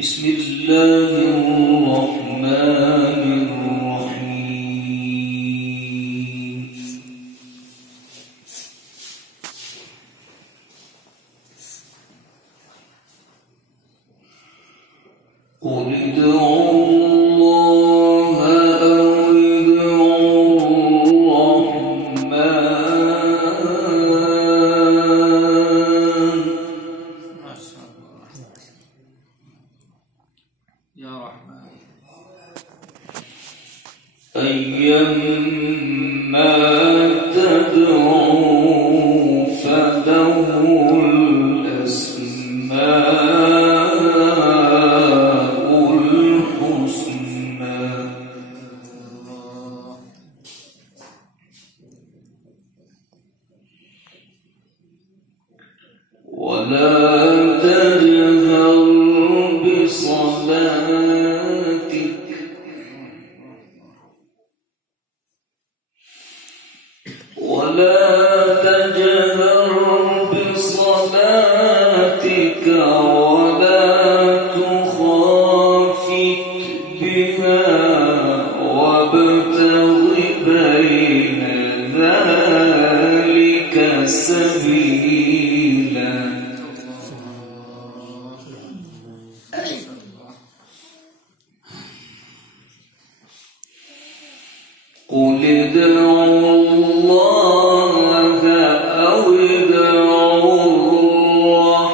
بسم الله الرحمن الرحيم. قل ادعوا الله أو ادعوا الرحمن. ما شاء الله يا رحمن. أيما تدعوا فله الأسماء الحسنى. ولا تجهر بصلاتك ولا تخافت بها وابتغ بين ذلك سبيلا. قل ادعوا الله أو ادعوا الرحمن.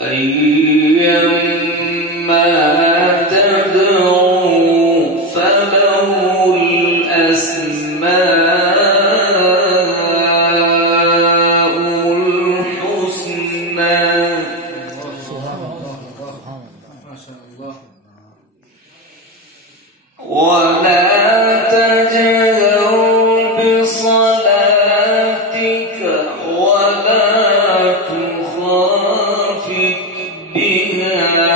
أيما تدعوا فله الأسماء الحسنى. ما شاء الله. ولا تجهر بصلاتك ولا تخافت بها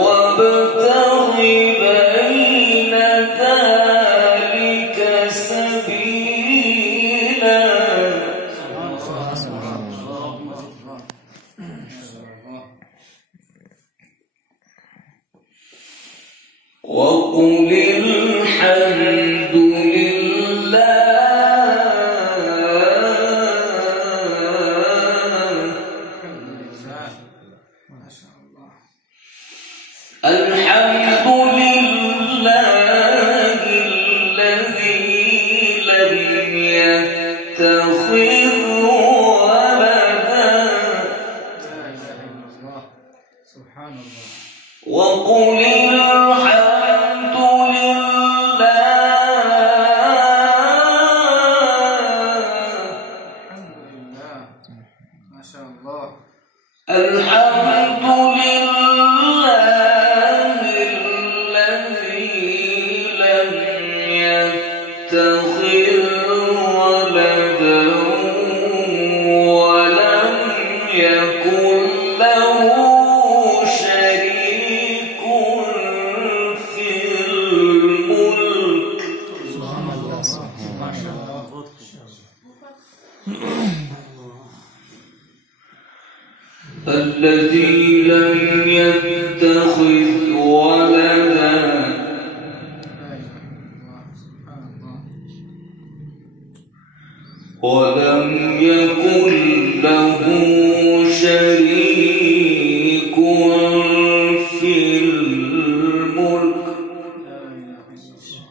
وابتغ بين ذلك سبيلا. وقل الحمد لله. ما شاء الله. الحمد لله الذي لم يتخذ ولدا. لا إله إلا الله. سبحان الله. وقل الحمد لله. الحمد لله. ما شاء الله. الحمد لله الذي لم يتخذ ولدا ولم يكن له شريك في الملك. سبحان الله. ما شاء الله. الذي لم يتخذ ولدا لا إله إلا الله. سبحان الله. ولم يكن له شريك في الملك لا إله إلا الله.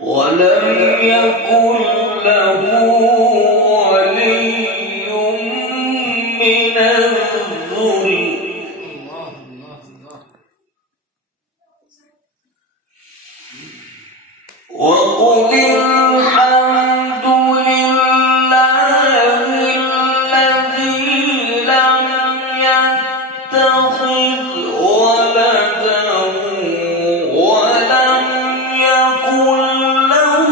ولم يكن له ولي من الذل. الله الله الله. وقل الحمد لله الذي لم يتخذ ولدا ولم يكن له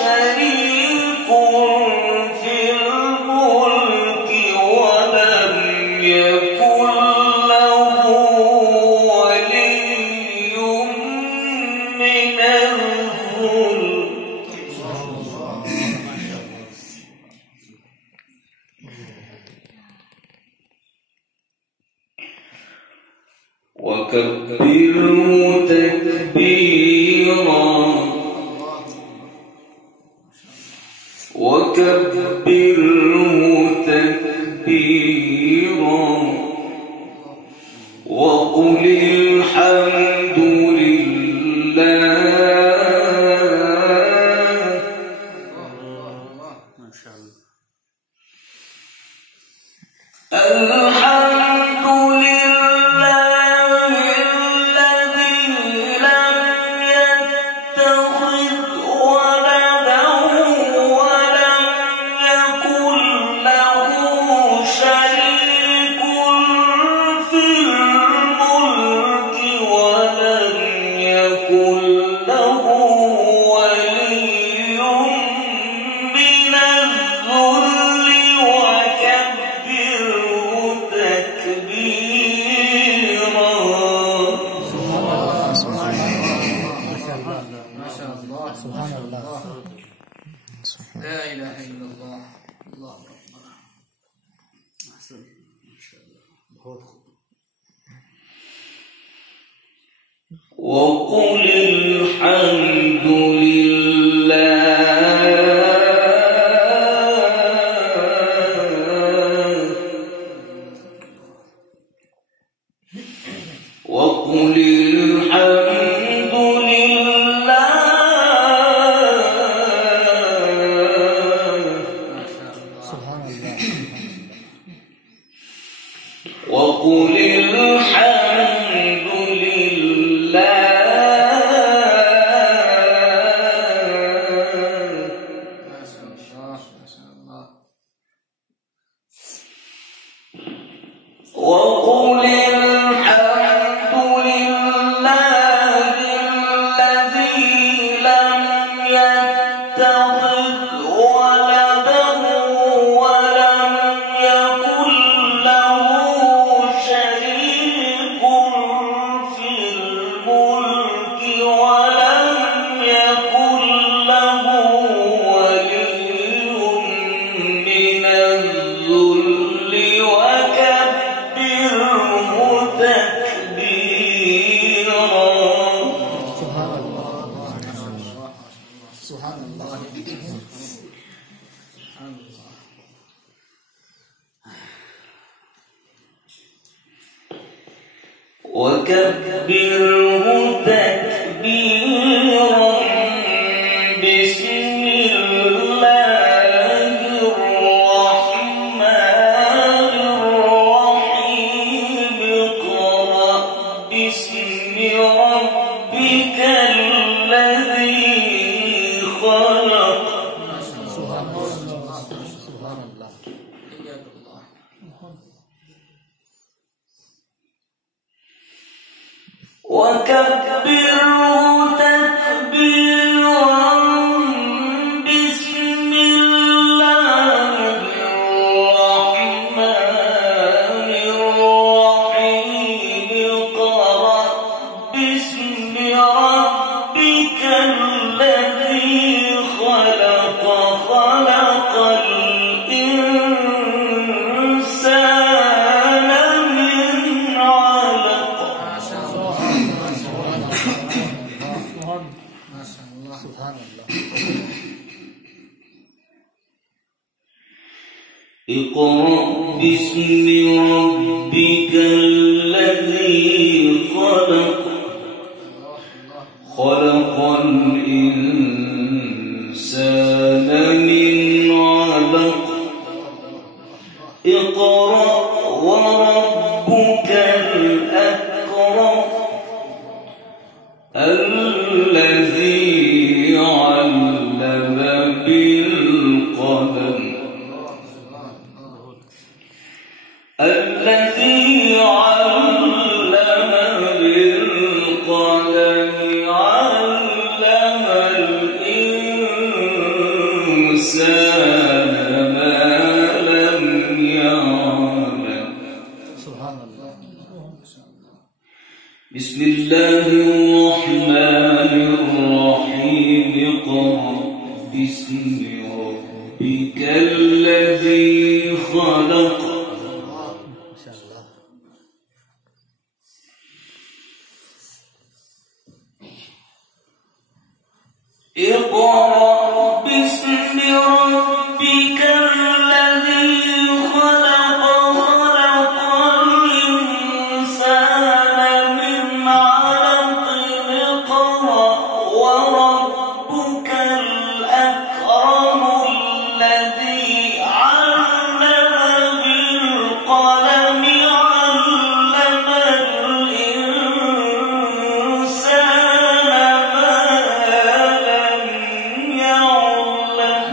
شريك في الملك ولم يكن له ولي وكبره تكبيرا وكبره تكبيرا وقل الحمد لله ما شاء الله. الحمد لله الذي لم يتخذ ولدا ولم يكن له شريك في الملك ولم يكن له ولي من الذل وكبره تكبيرا. ما شاء الله. سبحان الله. لا إله إلا الله. الله أكبر. أحسن. ما شاء الله. बहुत खूब. وقل الحمد لله وقل الحمد لله سبحان الله. وقل الحمد لله ما شاء الله. ما شاء الله. وقل الحمد لله الذي لم يتخذ ولدا ولم يكن له شريك في الملك ولم يكن له ولي من الذل وكبره تكبيرا. سبحان الله. سبحان الله. سبحان الله. وكبره تكبيرا. بسم الله الرحمن الرحيم. اقرأ باسم ربك الذي خلق. سبحان الله. سبحان الله. إياك الله. وكبره تكبيرا. بسم الله الرحمن الرحيم. اقرأ باسم ربك الذي خلق. خلق الإنسان من علق. ما شاء الله. ما شاء الله. سبحان الله. اقرأ باسم ربك الذي خلق. خلق الإنسان من علق. اقرأ وربك الأكرم الذي علم بالقلم. الذي علم بالقلم. علم الإنسان ما لم يعلم. سبحان الله. ما شاء الله. بسم الله الرحمن الرحيم. اقرأ باسم ربك الذي خلق. ما شاء الله. اقرأ باسم ربك الذي خلق خلق الإنسان من علق اقرأ وربك الأكرم الذي علم بالقلم علم الإنسان ما لم يعلم.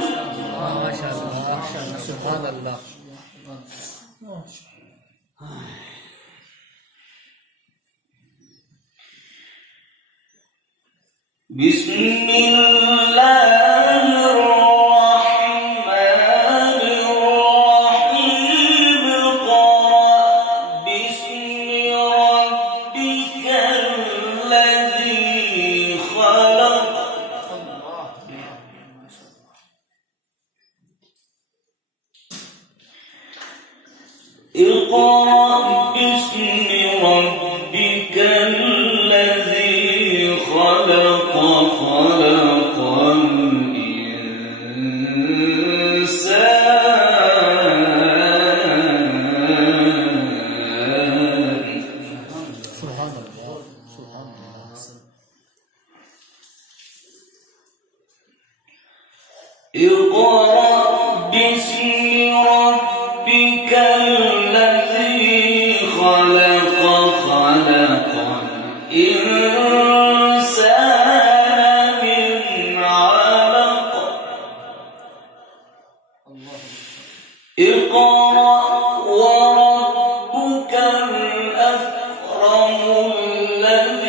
ما شاء الله سبحان الله. بسم الله الرحمن الرحيم اقرأ باسم ربك الذي خلق. اقرأ باسم ربك الذي خلق خلق الإنسان. سبحان الله سبحان الله. اقرأ باسم ربك الذي خلق خلق الإنسان من علق. اقرأ وربك الأكرم الذي